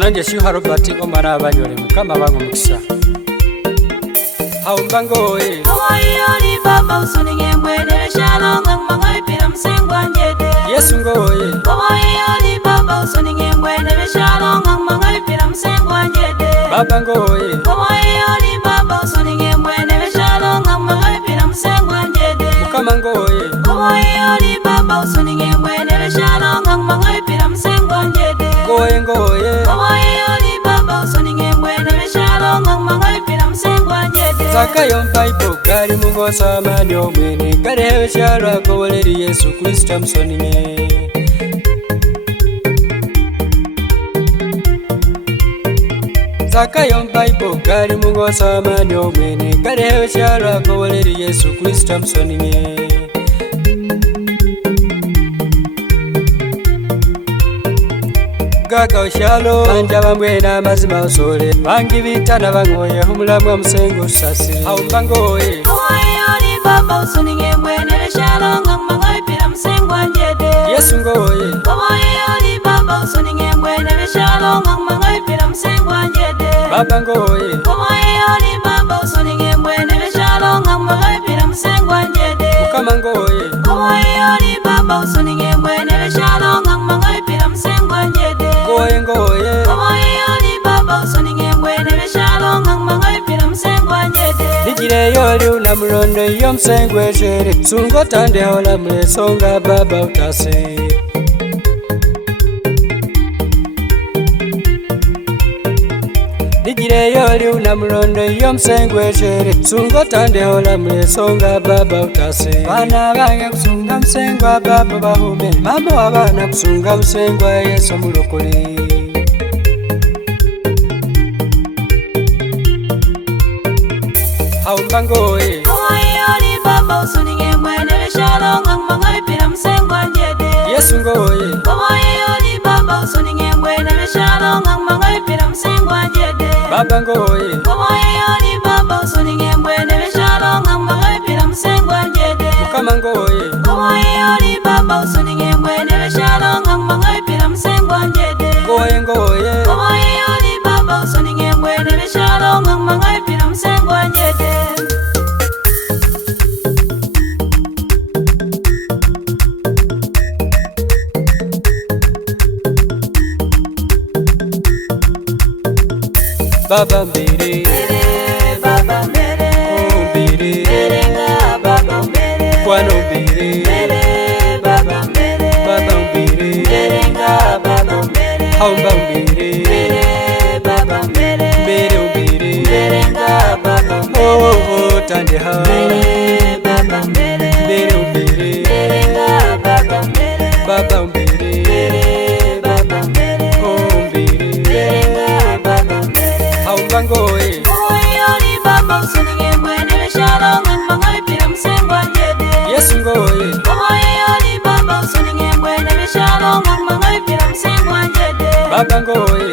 Nange Shyuha Robert omwana abanyole mukama bangu mukisa haumbangoye Owaiyoli baba usuninge mbwedele shalonga mmangoipira msengwa njede Yesu ngoye Owaiyoli baba usuninge mbwedele shalonga mmangoipira msengwa njede Baba ngoye Owaiyoli baba usuninge mbwedele shalonga mmangoipira msengwa njede mukama ngoye Owaiyoli baba usuninge mbwedele shalonga mmangoipira msengwa njede Ngoye ngoye Owaiyoli baba usuninge mbwedele shalonga mmangoipira msengwa njede Zakayo Bible gali mungosa amani omwene galewe shalwa kowoleri Yesu Kristo amusoninye Zakayo Bible gali mungosa amani omwene galewe shalwa kowoleri Yesu Kristo amusoninye Gaga oshalo banja bamwena amazima osole bangi bitana bangoye omulamu omusengo osasire haumbangoye Owaiyoli baba usuninge mbwedele shalonga mmangoipira msengwa njede Yesu ngoye Owaiyoli baba usuninge mbwedele shalonga mmangoipira msengwa njede Baba ngoye Owaiyoli baba usuninge mbwedele shalonga mmangoipira msengwa njede mukama ngoye Owaiyoli baba usuninge mbwedele shalonga mmangoipira msengwa njede ngoye ngoye Owaiyoli baba usuninge mbwedele shalonga mmangoipira msengwa njede Nigireyo oli unamulondo iyo msengo echere sungo tande hola mulesonga baba utase Nigireyo oli unamulondo iyo msengo echere sungo tande hola mulesonga baba utase Bana bange kusunga msengwa baba bahume mama wabana kusunga msengwa Yesu mulokole Haumbangoye Owaiyoli baba usuninge mbwedele shalonga mmangoipira msengwa njede Yesu ngoye Owaiyoli baba usuninge mbwedele shalonga mmangoipira msengwa njede Baba ngoye Owaiyoli baba usuninge mbwedele shalonga mmangoipira msengwa njede mukama ngoye Owaiyoli baba usuninge mbwedele shalonga mmangoipira msengwa njede ngoye ngoye Owaiyoli baba usuninge mbwedele shalonga mmangoipira msengwa njede Baba mbere Baba mbere mbere Berenga baba mbere kwano mbere Baba mbere Baba mbere Berenga baba mbere haumba mbere Baba mbere mbere Berenga baba mbere tande ha Baba mbere mbere Berenga baba mbere Baba mbere Baba mbere mbere Berenga baba mbere haumba ngoye Owaiyoli baba usuninge mbwedele shalonga mmangoipira msengwa njede Yesu ngoye Owaiyoli baba usuninge mbwedele shalonga mmangoipira msengwa njede Baba ngoye